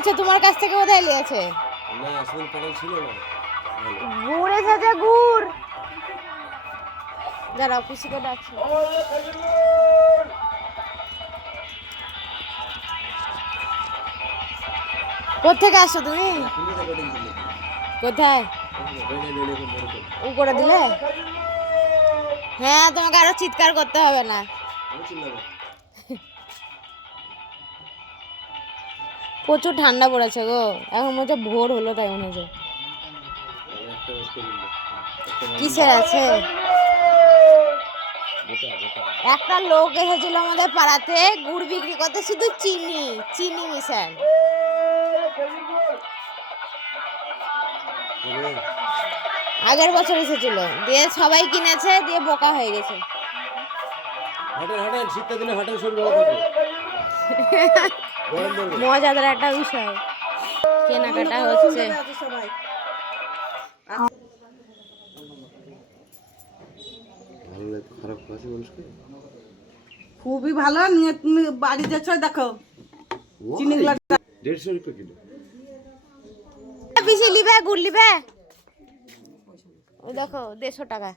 লিয়েছে তোমার কাছ থেকে, কোথায় লিয়েছে? না সেদিন কাঁঠাল ছিল না। গুড় এসেছে, গুড়। দাঁড়াও, পিসিকে ডাকছি। কোথেকে আসছো তুমি? কোথায় ও করে দিলে? হ্যাঁ, তোমাকে আরো চিৎকার করতে হবে না। প্রচুর ঠান্ডা পড়েছে গো, এখন মনে হচ্ছে ভোর হলো, তাই মনে হচ্ছে। কিসের আছে? একটা লোক এসেছিল আমাদের পাড়াতে, গুড় বিক্রি করতে, শুধু চিনি চিনি মিশান। আগের বছর এসেছিল, দিয়ে সবাই কিনেছে, দিয়ে বোকা হয়ে গেছে। শীতের দিনে হাটের শুরু মজাদার একটা বিষয়, কেনাকাটা হচ্ছে। খুবই ভালো। নিয়ে তুমি বাড়ি যাচ্ছ, দেখো চিনিগুলো 150 টাকা কিলো। বেশি লিবে, গুড় লিবে, ওই দেখো 150 টাকা।